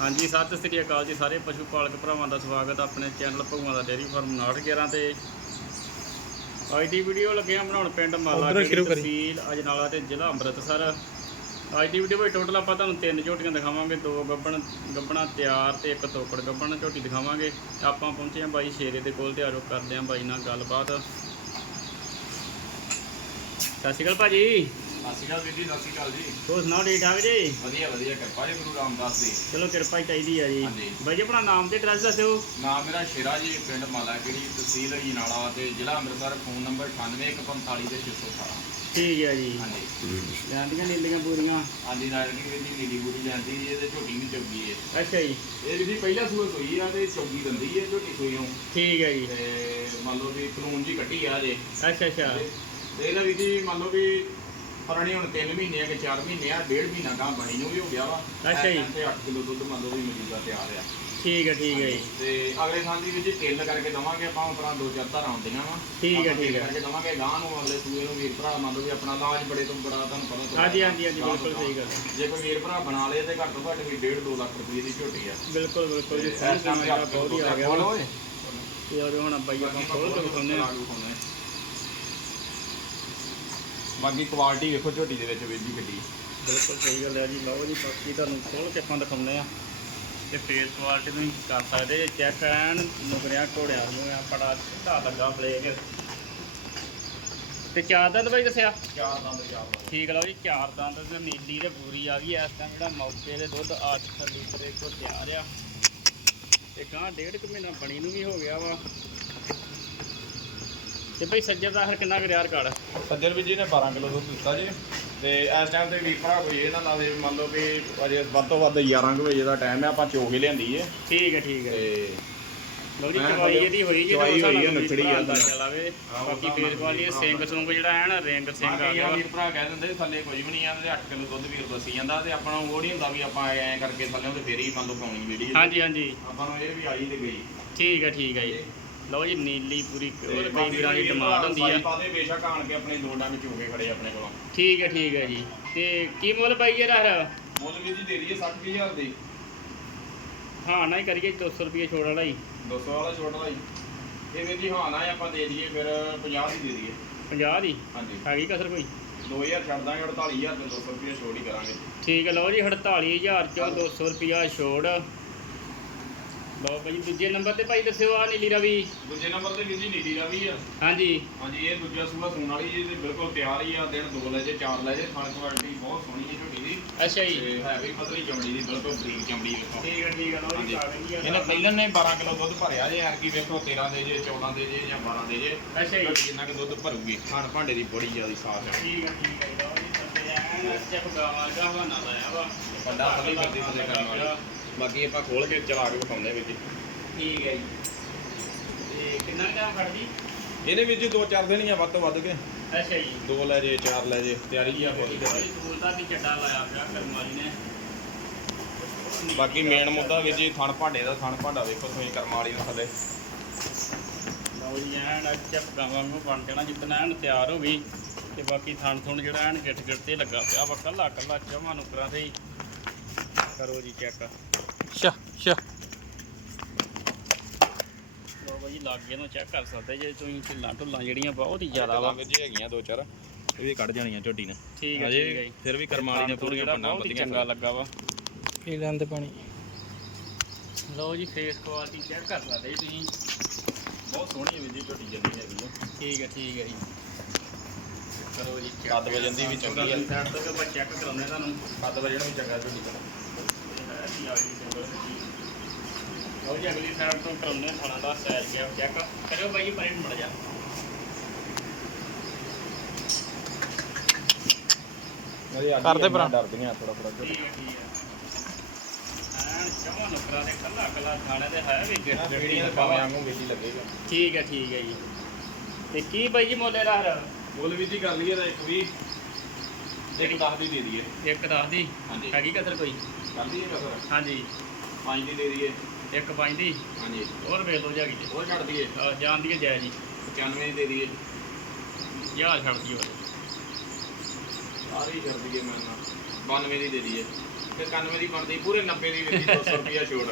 ਹਾਂਜੀ ਸਤਿ ਸ੍ਰੀ ਅਕਾਲ ਜੀ ਸਾਰੇ ਪਸ਼ੂ ਪਾਲਕ ਭਰਾਵਾਂ ਦਾ ਸਵਾਗਤ ਆਪਣੇ ਚੈਨਲ ਭਗਵਾਨ ਦਾ ਡੇਅਰੀ ਫਾਰਮ 911 ਤੇ। ਅੱਜ ਦੀ ਵੀਡੀਓ ਲੱਗੇ ਆ ਬਣਾਉਣ ਪਿੰਡ ਮਾਲਾ। ਤਹਿਸੀਲ ਅਜਨਾਲਾ ਤੇ ਜ਼ਿਲ੍ਹਾ ਅੰਮ੍ਰਿਤਸਰ। ਅੱਜ ਦੀ ਵੀਡੀਓ ਵਿੱਚ ਟੋਟਲ ਆਪਾਂ ਤੁਹਾਨੂੰ ਤਿੰਨ ਝੋਟੀਆਂ ਦਿਖਾਵਾਂਗੇ ਦੋ ਗੱਬਣ ਗੱਬਣਾ ਤਿਆਰ ਤੇ ਇੱਕ ਤੋਕੜ ਗੱਬਣ ਝੋਟੀ ਦਿਖਾਵਾਂਗੇ। ਆਪਾਂ ਪਹੁੰਚੇ ਆ ਬਾਈ ਸ਼ੇਰੇ ਦੇ ਕੋਲ ਤੇ ਆਜੋ ਕਰਦੇ ਆ ਬਾਈ ਨਾਲ ਗੱਲਬਾਤ। ਸਤਿ ਸ਼੍ਰੀ ਅਕਾਲ ਭਾਜੀ। ਸਤਿ ਸ਼੍ਰੀ ਅਕਾਲ ਵੀਰ ਜੀ ਸਤਿ ਸ਼੍ਰੀ ਅਕਾਲ ਜੀ। ਹੋਰ ਸੁਣਾਓ ਠੀਕ ਠਾਕ ਜੀ? ਵਧੀਆ ਵਧੀਆ ਕਿਰਪਾ ਜੀ ਗੁਰੂ ਰਾਮਦਾਸ ਦੀ। ਚਲੋ ਕਿਰਪਾ ਹੀ ਚਾਹੀਦੀ ਆ ਜੀ। ਹਾਂਜੀ। ਬਾਈ ਜੀ ਆਪਣਾ ਨਾਮ ਤੇ ਐਡਰੈਸ ਦੱਸਿਓ। ਨਾਮ ਮੇਰਾ ਸ਼ੇਰਾ ਜੀ ਪਿੰਡ ਮਾਲਾਗੜੀ ਤਹਿਸੀਲ ਅਜਨਾਲਾ ਤੇ ਜ਼ਿਲ੍ਹਾ ਅੰਮ੍ਰਿਤਸਰ ਫੋਨ ਨੰਬਰ 9815 ਤੇ 618 ਠੀਕ ਹੈ ਜੀ। ਹਾਂਜੀ। ਲੈਂਦੀਆਂ ਨੀਲੀਆਂ ਪੂਰੀਆਂ। ਹਾਂਜੀ ਨਾਇਰਨੀ ਵੀਰ ਜੀ ਨੀਲੀ ਬੂਰੀ ਜਾਂਦੀ ਜੀ ਇਹਦੇ ਝੋਟੀ ਵੀ ਚੁੱਗੀ ਹੈ ਅੱਛਾ ਜੀ। ਇਹ ਵੀਰ ਜੀ ਪਹਿਲਾ ਸੂਆ ਸੋਈ ਆ ਤੇ ਚੁੱਗੀ ਦੰਦੀ ਹੈ ਝੋਟੀ ਠੀਕ ਜੀ। ਤੇ ਮੰਨ ਲਓ ਵੀ ਕਾਨੂੰਨ ਜੀ ਕੱਟੀ ਆ ਜੇ ਅੱਛਾ ਅੱਛਾ। ਤੇ ਇਹਦਾ ਵੀਰ ਜੀ ਮੰਨ ਲਓ ਵੀ ਪਰਣੀ ਹੁਣ 3 ਮਹੀਨੇ ਆ ਕਿ 4 ਮਹੀਨੇ ਆ ਡੇਢ ਮਹੀਨਾ ਗਾਂ ਬਣੀ ਨੂੰ ਵੀ ਹੋ ਗਿਆ ਵਾ। ਅੱਛਾ ਜੀ। ਤੇ 8 ਕਿਲੋ ਦੁੱਧ ਮੰਨ ਲਓ ਵੀ ਮੌਜੂਦਾ ਤਿਆਰ ਆ। ਠੀਕ ਹੈ ਠੀਕ ਹੈ ਜੀ। ਤੇ ਅਗਲੇ ਸਾਲ ਦੀ ਵਿੱਚ ਤਿੰਨ ਕਰਕੇ ਦਵਾਂਗੇ ਆਪਾਂ ਉਪਰਾਂ ਦੋ ਚਾਰ ਧਾਰਾਂ ਆਉਂਦੀਆਂ ਵਾ। ਠੀਕ ਹੈ, ਠੀਕ ਹੈ। ਕਰਕੇ ਦਵਾਂਗੇ ਗਾਂ ਨੂੰ ਅਗਲੇ ਸੂਏ ਨੂੰ ਵੀਰ ਭਰਾ ਮੰਨ ਲਓ ਵੀ ਆਪਣਾ ਇਲਾਜ ਬੜੇ ਤੋਂ ਬੜਾ ਤੁਹਾਨੂੰ ਪਤਾ ਤੋਂ ਹਾਂਜੀ ਹਾਂਜੀ ਹਾਂਜੀ ਗਾਂਹ ਤੋਂ ਬਿਲਕੁਲ ਸਹੀ ਗੱਲ। ਜੇ ਕੋਈ ਵੀਰ ਭਰਾ ਬਣਾ ਲੇ ਤੇ ਘੱਟ ਤੋਂ ਘੱਟ ਵੀ 1.5 2 ਲੱਖ ਰੁਪਏ ਦੀ ਝੋਟੀ ਆ। ਬਿਲਕੁਲ ਬਿਲਕੁਲ ਜੀ। ਸਹੀ ਸਮਝ ਬਹੁਤ ਹੀ ਆ ਗਿਆ ਵਾ। ਉਹ ਹੁਣ ਬਾਈ ਆਪਾਂ ਖੋਲ ਕੇ ਵਿਖਾਉਂਦੇ ਆ ਬਾਕੀ ਕੁਆਲਿਟੀ ਵੇਖੋ ਝੋਟੀ ਦੇ ਵਿੱਚ ਵੀਰ ਜੀ ਗੱਡੀ ਬਿਲਕੁਲ ਸਹੀ ਗੱਲ ਹੈ ਜੀ ਲਓ ਜੀ ਬਾਕੀ ਤੁਹਾਨੂੰ ਖੋਲ ਕੇ ਆਪਾਂ ਦਿਖਾਉਂਦੇ ਆ ਤੇ ਫੇਸ ਕੁਆਲਿਟੀ ਤੁਸੀਂ ਕਰ ਸਕਦੇ ਜੇ ਚੈੱਕ ਐਨ ਨੁਕਰਿਆ ਘੋੜਿਆ ਨੂੰ ਆ ਬੜਾ ਸਿੱਧਾ ਲੱਗਾ ਫਲੇਕ ਤੇ ਚਾਰ ਦੰਦ ਬਾਈ ਦੱਸਿਆ? ਚਾਰ ਦੰਦ ਚਾਰ ਠੀਕ ਲਓ ਜੀ ਚਾਰ ਦੰਦ ਤੇ ਨੀਲੀ ਤੇ ਪੂਰੀ ਆ ਗਈ ਇਸ ਟਾਈਮ ਜਿਹੜਾ ਮੌਕੇ ਦੇ ਦੁੱਧ 8 ਲੀਟਰ ਇੱਕ ਤਿਆਰ ਆ। ਤੇ ਗਾਂ ਡੇਢ ਕੁ ਮਹੀਨਾ ਬਣੀ ਨੂੰ ਵੀ ਹੋ ਗਿਆ ਵਾ। ਤੇ ਬਈ ਸੱਜਰ ਦਾ ਆਖਰ ਕਿੰਨਾ ਕੁ ਰਿਆਰ ਕਾੜ ਸੱਜਰ ਵੀ ਜੀ ਨੇ 12 ਕਿਲੋ ਦੁੱਧ ਦਿੱਤਾ ਜੀ। ਤੇ ਇਸ ਟਾਈਮ ਤੇ ਵੀਰ ਭਰਾ ਕੋਈ ਇਹ ਨਾ ਲਾਵੇ ਮੰਨ ਲਓ ਵੀ ਅਜੇ ਵੱਧ ਤੋਂ ਵੱਧ 11 ਕੁ ਵਜੇ ਦਾ ਟਾਈਮ ਹੈ ਆਪਾਂ ਚੋ ਕੇ ਲਿਆਂਦੀ ਹੈ। ਠੀਕ ਹੈ ਠੀਕ ਹੈ। ਤੇ ਮੈਂ ਚਵਾਈ ਇਹਦੀ ਹੋਈ ਜੀ ਚਵਾਈ ਹੋਈ ਹੈ, ਨੁਕੜੀ ਆ ਦਾ। ਚਲਾਵੇ ਬਾਕੀ ਫੇਸ ਵਾਲੀ ਸਿੰਘ ਸੁੰਗ ਜਿਹੜਾ ਹੈ ਨਾ ਰਿੰਗ ਸਿੰਘ ਆ ਗਿਆ। ਵੀਰ ਭਰਾ ਕਹਿ ਦਿੰਦੇ ਥੱਲੇ ਕੁਝ ਵੀ ਨਹੀਂ ਆਂਦੇ 8 ਕਿਲੋ ਦੁੱਧ ਵੀਰ ਦੱਸੀ ਜਾਂਦਾ ਤੇ ਆਪਾਂ ਨੂੰ ਉਹ ਨਹੀਂ ਹੁੰਦਾ ਵੀ ਆਪਾਂ ਐਂ ਕਰਕੇ ਥੱਲੇ ਉਹਦੇ ਫੇਰ ਹੀ ਮੰਨ ਲਓ ਪਾਉਣੀ ਵੀਡੀਓ ਹਾਂਜੀ ਹਾਂਜੀ। ਆਪਾਂ ਨੂੰ ਇਹ ਵੀ ਆਈ ਤੇ ਗਈ। ਠੀਕ ਹੈ ਠੀਕ ਹੈ ਜੀ। ਲਓ ਜੀ ਨੀਲੀ ਪੂਰੀ ਤੇ ਹੋਰ ਕਈ ਬਾਕੀ ਵੀਰਾਂ ਦੀ ਵੀਰ ਡਿਮਾਂਡ ਭਰਾ ਹੁੰਦੀ ਸਾਈ ਆ ਪਾਦੇ ਬੇਸ਼ੱਕ ਆਣ ਕੇ ਆਪਣੇ ਦੋ ਡੰਗ ਚੋਗੇ ਖੜੇ ਆਪਣੇ ਕੋਲੋਂ। ਠੀਕ ਹੈ ਠੀਕ ਹੈ ਜੀ। ਤੇ ਕੀ ਮੁੱਲ ਪਾਈ ਇਹਦਾ ਫਿਰ? ਮੁੱਲ ਵੀ ਜੀ ਦੇ ਦਈਏ 60000 ਦੀ। ਹਾਂ ਨਾ ਹੀ ਕਰੀਏ 200 ਰੁਪਏ ਛੋੜ ਵਾਲਾ ਹੀ। 200 ਵਾਲਾ ਛੋਟਾ ਭਾਈ ਇਹ ਵੀ ਜੀ ਹਾਂ ਨਾ ਆਪਾਂ ਦੇ ਦਈਏ ਫਿਰ 50 ਦੀ ਦੇ ਦਈਏ। 50 ਦੀ? ਹਾਂਜੀ। ਹੈਗੀ ਕਸਰ ਕੋਈ? 2000 ਛੱਡ ਦਾਂਗੇ 48000 ਤੇ 200 ਰੁਪਏ ਛੋੜ ਹੀ ਕਰਾਂਗੇ। ਠੀਕ ਹੈ ਲਓ ਜੀ 48000 ਚੋਂ 200 ਰੁਪਿਆ ਛੋੜ ਲਓ ਭਾਈ ਦੂਜੇ ਨੰਬਰ ਤੇ ਭਾਈ ਦੱਸਿਓ ਆ ਨੀਲੀ ਰਵੀ। ਦੂਜੇ ਨੰਬਰ ਤੇ ਵੀ ਜੀ ਨੀਲੀ ਦਾ ਵੀ ਆ। ਹਾਂਜੀ। ਹਾਂਜੀ ਇਹ ਦੂਜਾ ਸੂਆ ਸੂਣ ਵਾਲੀ ਜੀ ਤੇ ਬਿਲਕੁਲ ਤਿਆਰ ਹੀ ਆ ਦਿਨ ਦੋ ਲੈ ਜੇ ਚਾਰ ਲੈ ਜੇ ਖਾਣ ਕੁਆਲਿਟੀ ਬਹੁਤ ਸੋਹਣੀ ਹੈ ਝੋਟੀ ਦੀ। ਅੱਛਾ ਜੀ। ਹੈ ਵੀ ਪਤਲੀ ਚਮੜੀ ਦੀ ਬਿਲਕੁਲ ਬਰੀਕ ਚਮੜੀ ਵੇਖੋ ਠੀਕ ਹੈ ਠੀਕ ਹੈ ਲਓ ਜੀ। ਆ ਆ ਇਹਨੇ ਪਹਿਲਾਂ ਨੇ 12 ਕਿਲੋ ਦੁੱਧ ਭਰਿਆ ਜੇ ਐਰ ਕੀ ਵੇਖੋ 13 ਦੇ ਜੇ 14 ਦੇ ਜੇ ਜਾਂ 12 ਦੇ ਜੇ। ਅੱਛਾ ਜੀ। ਕਿੰਨਾ ਕੁ ਦੁੱਧ ਭਰੂਗੀ ਖਾਣ ਭਾਂਡੇ ਦੀ ਬੜੀ ਜ਼ਿਆਦਾ ਸਾਫ਼ ਹੈ ਠੀਕ ਹੈ ਠੀਕ ਹੈ ਲਓ ਜੀ ਸੱਤੇ ਐਨ ਚੱਪ ਗਾਵਾਂ ਦਾ ਬਣਾ ਲਾਇਆ ਵਾ। ਵੱਡਾ ਪਤਲੀ ਫਿਰਦੀ ਥੱਲੇ ਕਰਨ ਵਾਲੀ। ਬਾਕੀ ਆਪਾਂ ਖੋਲ ਕੇ ਚਲਾ ਕੇ ਵਿਖਾਉਂਦੇ ਵਿੱਚ ਠੀਕ ਹੈ ਜੀ। ਤੇ ਕਿੰਨਾ ਟਾਈਮ ਖੜਦੀ ਇਹਦੇ ਵਿੱਚ ਦੋ ਚਾਰ ਦਿਨ ਹੀ ਆ ਵੱਧ ਤੋਂ ਵੱਧ ਕੇ। ਅੱਛਾ ਜੀ। ਦੋ ਲੈ ਜੇ ਚਾਰ ਲੈ ਜੇ ਤਿਆਰੀ ਆ ਬੋਲੀ ਬੜੀ ਸਹੂਲਤਾਂ ਦੀ ਚੱਡਾ ਲਾਇਆ ਪਿਆ ਕਰਮ ਵਾਲੀ ਨੇ। ਬਾਕੀ ਮੇਨ ਮੁੱਦਾ ਵਿੱਚ ਜੀ ਥਣ ਭਾਂਡੇ ਦਾ ਥਣ ਭਾਂਡਾ ਵੇਖੋ ਤੁਸੀਂ ਕਰਮ ਵਾਲੀ ਨੂੰ ਥੱਲੇ। ਲਓ ਜੀ ਐਨ ਚੱਪ ਨੂੰ ਬਣ ਜਾਣਾ ਜਿੱਦਣ ਐਨ ਤਿਆਰ ਹੋ ਗਈ ਤੇ ਬਾਕੀ ਥਣ ਥੁਣ ਜਿਹੜਾ ਐਨ ਗਿੱਟ ਗਿੱਟ ਤੇ ਲੱਗਾ ਪਿਆ ਵਾ ਕੱਲਾ ਕੱਲਾ ਚਵਾਂ ਨੁਕਰਾਂ ਤੇ ਹੀ। ਕਰੋ ਜੀ ਚੈੱਕ ਸ਼ਾ ਸ਼ਾ। ਬਾਈ ਲਾਗੇ ਨੂੰ ਚੈੱਕ ਕਰ ਸਕਦੇ ਜੇ ਤੁਸੀਂ ਢਿੱਲਾਂ ਢੁੱਲਾਂ ਜਿਹੜੀਆਂ ਬਹੁਤ ਹੀ ਜ਼ਿਆਦਾ ਵਾ। ਵਿੱਚ ਜੀ ਹੈਗੀਆਂ ਦੋ ਚਾਰ। ਇਹ ਵੀ ਕੱਢ ਜਾਣੀਆਂ ਝੋਟੀ ਨੇ। ਠੀਕ ਹੈ ਠੀਕ ਹੈ ਜੀ। ਫਿਰ ਵੀ ਕਰਮ ਵਾਲੀ ਨੇ ਜਿਹੜਾ ਪੰਨਾਂ ਬੱਤੀਆਂ ਚੰਗਾ ਲੱਗਾ ਵਾ। ਪੀ ਲੈਂਦੇ ਪਾਣੀ? ਲਓ ਜੀ ਫੇਸ ਕੁਆਲਿਟੀ ਚੈੱਕ ਕਰ ਸਕਦੇ ਜੀ ਤੁਸੀਂ। ਬਹੁਤ ਸੋਹਣੀ ਹੈ ਵੀ ਜੀ ਝੋਟੀ ਜਲਦੀ ਹੈਗੀ ਆ। ਠੀਕ ਹੈ ਠੀਕ ਹੈ ਜੀ। ਕਰੋ ਜੀ check। ਕੱਦ ਵਜਨ ਦੀ ਵੀ ਚੰਗੀ ਆ। ਅਗਲੀ side ਤੋਂ ਵੀ ਆਪਾਂ ਚੈੱਕ ਕਰਾਉਂਦੇ ਤੁਹਾਨੂੰ। ਕੱਦ ਵਜਣ ਵੀ ਚੰਗਾ ਝੋਟੀ ਦਾ ਲਓ ਜੀ ਅਗਲੀ ਸਾਈਡ ਤੋਂ ਕਰਾਉਂਦੇ ਹਾਂ ਥਾਣਾ ਦਾ ਸੈਰ ਗਿਆ ਚੈੱਕ ਕਰਿਓ ਬਾਈ ਜੀ ਪਰੇ ਨੂੰ ਮੜ ਜਾ ਕਰਦੇ ਭਰਾ। ਡਰਦੀਆਂ ਥੋੜਾ ਥੋੜਾ ਠੀਕ ਹੈ ਠੀਕ ਹੈ। ਐਨ ਚਮਾ ਨੁਕਰਾ ਦੇ ਕੱਲਾ ਕੱਲਾ ਥਾਣੇ ਦੇ ਹੈ ਵੀ ਦੇ ਪਾਵੇਂ ਵਾਂਗੂ ਵੇਲੀ ਲੱਗੇਗਾ। ਠੀਕ ਹੈ ਠੀਕ ਹੈ ਜੀ। ਤੇ ਕੀ ਬਾਈ ਜੀ ਮੋਲੇ ਦਾ ਹਰ? ਮੁੱਲ ਵੀ ਜੀ ਕਰ ਲਈਏ ਤਾਂ ਇੱਕ ਵੀ ਇੱਕ 10 ਦੀ ਦੇ ਦਈਏ। ਇੱਕ ਦੱਸ ਦੀ? ਹਾਂਜੀ। ਹੈਗੀ ਕਸਰ ਕੋਈ? ਕਰ ਲਈਏ ਕਸਰ ਹਾਂਜੀ। 5 ਦੀ ਦੇ ਦਈਏ। ਇੱਕ ਪੰਜ ਦੀ? ਹਾਂਜੀ। ਹੋਰ ਵੇਖ ਲਓ ਜਾਗੀ ਉਹ ਛੱਡ ਦਈਏ? ਜਾਣ ਦੀ ਜਾਇ ਜੀ 95 ਦੀ ਦੇ ਦਈਏ। ਯਾਰ ਛੱਡ ਦਿਓ ਸਾਰੀ ਛੱਡ ਦਈਏ ਮੈਂ ਨਾ 92 ਦੀ ਦੇ ਦਈਏ। ਤੇ 91 ਦੀ ਬਣਦੀ ਪੂਰੇ 90 ਦੀ ਦੇ 200 ਰੁਪਿਆ ਛੋਟ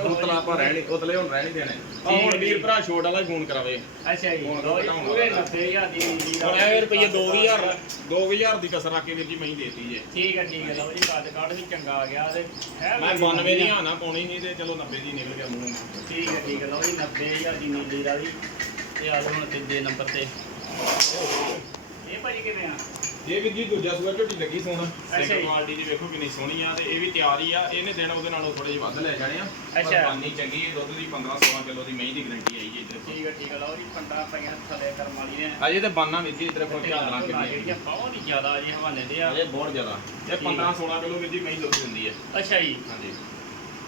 ਉਤਲਾ ਆਪਾਂ ਰਹਿਣੀ ਉਤਲੇ ਹੁਣ ਰਹਿ ਨਹੀਂ ਦੇਣੇ। ਆ ਹੁਣ ਵੀਰ ਭਰਾ ਛੋਟ ਵਾਲਾ ਹੀ ਫੋਨ ਕਰਾਵੇ। ਅੱਛਾ ਜੀ। ਹੁਣ ਲਓ ਜੀ, ਘਟਾਉਣਾ ਪੂਰੇ ਵਾ। 90000 ਦੀ ਨੀਲੀ ਦਾ ਹੁਣ ਇਹ ਰੁਪਏ 2000 2000 ਦੀ ਕਸਰ ਰੱਖ ਕੇ ਵੀਰ ਜੀ ਮੈਂ ਹੀ ਦੇਤੀ ਜੇ। ਠੀਕ ਹੈ ਠੀਕ ਹੈ ਲਓ ਜੀ ਕੱਦ ਕਾਠ ਵੀ ਚੰਗਾ ਆ ਗਿਆ ਤੇ ਹੈ ਮੈਂ ਵੀ 92 ਦੀ ਹਾਨਾ ਪਾਉਣੀ ਸੀ ਤੇ ਚਲੋ 90 ਦੀ ਨਿਕਲ ਗਿਆ ਮੂੰਹ। ਨਾਲ। ਠੀਕ ਹੈ ਠੀਕ ਹੈ ਲਓ ਜੀ 90000 ਦੀ ਨੀਲੀ ਦਾ ਵੀ ਤੇ ਆ ਜਾਓ ਹੁਣ ਤੀਜੇ ਨੰਬਰ ਤੇ। ਇਹ ਭਾਜੀ ਕਿਵੇਂ ਆ? ਇਹ ਵੀਰ ਜੀ ਦੂਜਾ ਸੂਆ ਝੋਟੀ ਲੱਗੀ ਸੋਹਣਾ। ਅੱਛਾ ਜੀ। ਕੁਆਲਿਟੀ ਦੀ ਵੇਖੋ ਕਿੰਨੀ ਸੋਹਣੀ ਆ ਤੇ ਇਹ ਵੀ ਤਿਆਰ ਹੀ ਆ। ਇਹਨੇ ਦਿਨ ਉਹਦੇ ਨਾਲੋਂ ਥੋੜੇ ਜਿਹਾ ਵੱਧ ਲੈ ਜਾਣੇ ਆ। ਅੱਛਾ। ਪਾਨੀ ਚੰਗੀ ਹੈ ਦੁੱਧ ਦੀ 15 16 ਕਿਲੋ ਦੀ ਮਹੀਂ ਦੀ ਗਰੰਟੀ ਆਈ ਜੀ ਇੱਧਰ। ਠੀਕ ਹੈ ਠੀਕ ਹੈ ਲਓ ਜੀ ਪੰਡਾ ਪਈਆਂ ਥੱਲੇ ਕਰਮ ਵਾਲੀ ਨੇ। ਅਜੇ ਤੇ ਬਾਨਾ ਜੀ ਇੱਧਰ ਕੋਈ ਧਿਆਨ ਨਾਲ ਜਿਹੜੀਆਂ ਕਿੰਨੀ ਬਹੁਤ ਹੀ ਜ਼ਿਆਦਾ ਜੀ ਹਵਾਨੇ ਦੇ ਆ। ਅਜੇ ਬਹੁਤ ਜ਼ਿਆਦਾ। ਇਹ 15 16 ਕਿਲੋ ਜੀ ਮਹੀਂ ਦੁੱਧ ਦਿੰਦੀ ਹੈ ਅੱਛਾ ਜੀ। ਹਾਂਜੀ।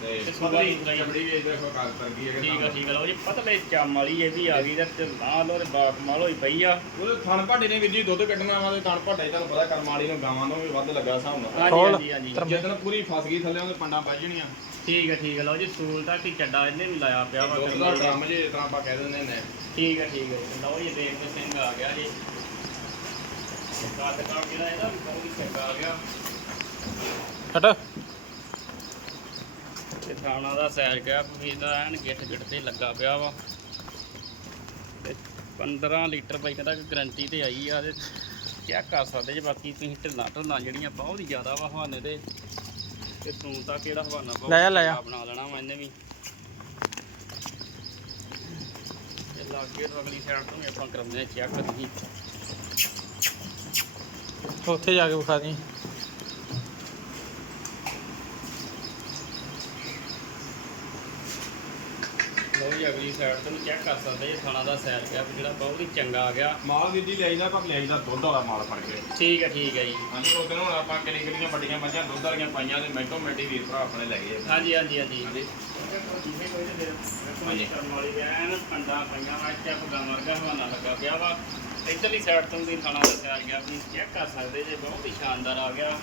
ਤੇ ਪਤਲੀ ਸੂਆ ਵੀ ਜਬੜੀ ਵੀ ਇੱਧਰ ਕੋਈ ਕਾਲ ਕਰ ਗਈ ਹੈ ਠੀਕ ਹੈ ਠੀਕ ਹੈ ਲਓ ਜੀ ਪਤਲੇ ਚਮ ਵਾਲੀ ਇਹ ਵੀ ਆ ਗਈ ਤੇ ਲਾ ਲੋ ਤੇ ਬਾਕ ਮਾਲ ਹੋਈ ਪਈ ਆ। ਉਹਦੇ ਥਣ ਭਾਡੇ ਨੇ ਵੀਰ ਜੀ ਦੁੱਧ ਕੱਢਣਾ ਵਾ ਤੇ ਥਣ ਭਾਡੇ ਤੁਹਾਨੂੰ ਪਤਾ ਕਰਮ ਵਾਲੀ ਨੂੰ ਗਾਵਾਂ ਨੂੰ ਵੀ ਵੱਧ ਲੱਗਾ ਹਿਸਾਬ ਨਾਲ। ਹਾਂਜੀ। ਹਾਂਜੀ ਹਾਂਜੀ। ਜਦੋਂ ਪੂਰੀ ਫਸ ਗਈ ਥੱਲੇ ਉਹਦੇ ਪੰਡਾਂ ਵੱਜ ਜਾਣੀਆਂ। ਠੀਕ ਹੈ ਠੀਕ ਹੈ ਲਓ ਜੀ ਸੂਲ ਤੱਕ ਹੀ ਚੱਡਾ ਇਹਨੇ ਵੀ ਲਾਇਆ ਪਿਆ ਵਾ ਦੁੱਧ ਦਾ ਨੇ। ਡਰਮ ਜੇ ਇਸ ਤਰ੍ਹਾਂ ਆਪਾਂ ਕਹਿ ਦਿੰਦੇ ਨੇ ਠੀਕ ਹੈ ਠੀਕ ਹੈ ਜੀ। ਲਓ ਜੀ ਦੇਖ ਕੇ ਸਿੰਘ ਆ ਗਿਆ ਜੀ। ਕੱਦ ਕਾਠ ਜਿਹੜਾ ਇਹਦਾ? ਵੀ ਬਹੁਤ ਹੀ ਚੰਗਾ ਆ ਗਿਆ। ਹਟ। ਥਾਣਾ ਦਾ ਸੈਰ ਗਿਆ ਵੀ ਇਹਦਾ ਐਨ ਗਿੱਠ ਗਿੱਠ ਤੇ ਲੱਗਾ ਪਿਆ ਵਾ। ਤੇ 15 ਲੀਟਰ ਬਾਈ ਕਹਿੰਦਾ ਕਿ ਗਰੰਟੀ ਤੇ ਆਈ ਆ ਤੇ ਚੈੱਕ ਕਰ ਸਕਦੇ ਜੇ ਬਾਕੀ ਤੁਸੀਂ ਢਿੱਲਾਂ ਢਿੱਲਾਂ ਜਿਹੜੀਆਂ ਬਹੁਤ ਹੀ ਜ਼ਿਆਦਾ ਵਾ ਹਵਾਨੇ ਦੇ ਤੇ ਤੂੰ ਤਾਂ ਕਿਹੜਾ ਹਵਾਨਾ ਬਹੁਤ ਬਣਾ ਲੈਣਾ ਵਾ ਇਹਨੇ ਵੀ। ਤੇ ਲਾਗੇ ਤੋਂ ਅਗਲੀ ਸਾਈਡ ਤੋਂ ਵੀ ਆਪਾਂ ਕਰਾਉਂਦੇ ਹਾਂ ਚੈੱਕ ਕਰੀ ਉੱਥੇ ਜਾ ਕੇ ਵਿਖਾ ਦੀ ਲਓ ਜੀ ਅਗਲੀ ਸਾਈਡ ਤੋਂ ਚੈੱਕ ਕਰ ਸਕਦੇ ਜੇ ਥਾਣਾ ਦਾ ਸੈਰ ਗਿਆ ਜਿਹੜਾ ਬਹੁਤ ਹੀ ਚੰਗਾ ਆ ਗਿਆ। ਮਾਲ ਵੀਰ ਜੀ ਲਿਆਈਦਾ ਪਰ ਲਿਆਈਦਾ ਦੁੱਧ ਵਾਲਾ ਮਾਲ ਫੜ ਕੇ। ਠੀਕ ਹੈ ਠੀਕ ਹੈ ਜੀ। ਹਾਂਜੀ ਉਹ ਦਿਨ ਹੁਣ ਆਪਾਂ ਕਿੰਨੀ ਕਿੰਨੀਆਂ ਵੱਡੀਆਂ ਮੱਝਾਂ ਦੁੱਧ ਵਾਲੀਆਂ ਪਾਈਆਂ ਤੇ ਮੈਂਟੋ ਮੈਂਟੀ ਵੀਰ ਭਰਾ ਆਪਣੇ ਲੈ ਗਏ। ਹਾਂਜੀ ਹਾਂਜੀ ਹਾਂਜੀ। ਹਾਂਜੀ। ਕਰਮ ਵਾਲੀ ਦੇ ਐਨ ਪੰਡਾ ਪਈਆਂ ਵਾ ਚੱਪ ਗਾ ਵਰਗਾ ਹਵਾਨਾ ਲੱਗਾ ਪਿਆ ਵਾ। ਇੱਧਰਲੀ ਸਾਈਡ ਤੋਂ ਵੀ ਥਾਣਾ ਦੱਸਿਆ ਗਿਆ ਵੀ ਚੈੱਕ ਕਰ ਸਕਦੇ ਜੇ ਬਹੁਤ ਹੀ ਸ਼ਾਨਦਾਰ ਆ ਗਿਆ।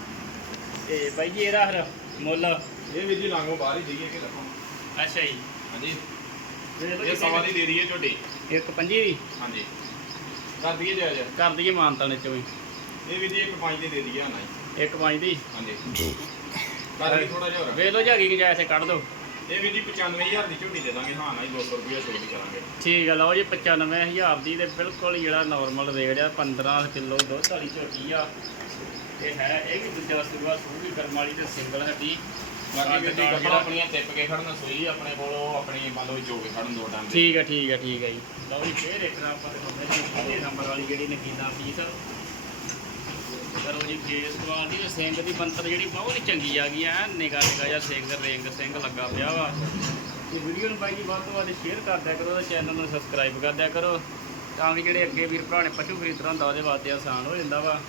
ਤੇ ਬਾਈ ਜੀ ਇਹਦਾ ਫਿਰ ਮੁੱਲ? ਇਹ ਵੀਰ ਜੀ ਲਾਂਗੋਂ ਬਾਹਰ ਹੀ ਜਾਈਏ ਕਿ ਲੱਖੋਂ ਅੱਛਾ ਜੀ। ਹਾਂਜੀ। ਇਹ ਸਵਾ ਦੀ ਦੇ ਦਈਏ ਝੋਟੀ। ਇੱਕ ਪੰਜੀ ਦੀ? ਹਾਂਜੀ। ਕਰ ਦਈਏ ਜਾਇਜ਼। ਕਰ ਦਈਏ ਮਾਨਤਾ ਨੇ ਚੋਂ ਇਹ ਵੀਰ ਜੀ ਇੱਕ ਪੰਜ ਦੀ ਦੇ ਦਈਏ ਹਾਂ ਜੀ ਇੱਕ ਪੰਜ ਦੀ? ਹਾਂਜੀ। ਕਰ ਦਈਏ ਥੋੜਾ ਜਿਹਾ ਹੋਰ। ਵੇਖ ਲਓ ਜਾਗੀ ਗੁੰਜਾਇਸ਼ ਹੈ ਕੱਢ ਦਿਓ। ਇਹ ਵੀਰ ਜੀ 95000 ਦੀ ਝੋਟੀ ਦੇ ਦਾਂਗੇ ਹਾਂ ਨਾ 200 ਰੁਪਏ ਛੋੜ ਦੀ ਕਰਾਂਗੇ। ਠੀਕ ਹੈ ਲਓ ਜੀ 95000 ਦੀ ਤੇ ਬਿਲਕੁਲ ਜਿਹੜਾ ਨਾਰਮਲ ਰੇਟ ਆ 15 ਕਿਲੋ ਦੁੱਧ ਵਾਲੀ ਝੋਟੀ ਆ। ਇਹ ਹੈ ਇਹ ਵੀ ਦੂਜਾ ਸੂਆ ਸੂਗੀ ਕਰਮ ਵਾਲੀ ਤੇ ਸਿੰਗਲ ਹੱਡੀ। ਬਾਕੀ ਵੀਰ ਜੀ ਜਿਹੜਾ- ਗੱਪਣਾ ਆਪਣੀਆਂ ਟਿੱਪ ਕੇ ਖੜਨ ਸੂਈ ਆਪਣੇ ਕੋਲ ਉਹ ਆਪਣੀ ਮੰਨ ਲਓ ਜੋ ਕੇ ਖੜਨ ਦੋ ਟਾਈਮ ਠੀਕ ਹੈ ਠੀਕ ਹੈ ਠੀਕ ਹੈ ਜੀ। ਲਓ ਜੀ ਫੇਰ ਇੱਕ ਆਪਾਂ ਦਿਖਾਉਂਦੇ ਜੀ ਪਹਿਲੇ ਨੰਬਰ ਵਾਲੀ ਜਿਹੜੀ ਨਗੀਨਾ ਪੀਸ ਕਰੋ ਜੀ ਫੇਸ ਕੁਆਲਿਟੀ ਤੇ ਸਿੰਘ ਦੀ ਬੰਤਰ ਜਿਹੜੀ ਬਹੁਤ ਹੀ ਚੰਗੀ ਆ ਗਈ ਐ ਨਿਗਾ ਨਿਗਾ ਜਿਹਾ ਸਿੰਘ ਰਿੰਗ ਸਿੰਘ ਲੱਗਾ ਪਿਆ ਵਾ। ਇਹ ਵੀਡੀਓ ਨੂੰ ਬਾਈ ਜੀ ਵੱਧ ਤੋਂ ਵੱਧ ਸ਼ੇਅਰ ਕਰ ਦਿਆ ਕਰੋ ਤੇ ਚੈਨਲ ਨੂੰ ਸਬਸਕ੍ਰਾਈਬ ਕਰ ਦਿਆ ਕਰੋ। ਤਾਂ ਕਿ ਜਿਹੜੇ ਅੱਗੇ ਵੀਰ ਭਰਾ ਨੇ ਪਸ਼ੂ ਖਰੀਦਣਾ ਹੁੰਦਾ ਉਹਦੇ ਵਾਸਤੇ ਆਸਾਨ ਹੋ ਜਾਂਦਾ ਵਾ।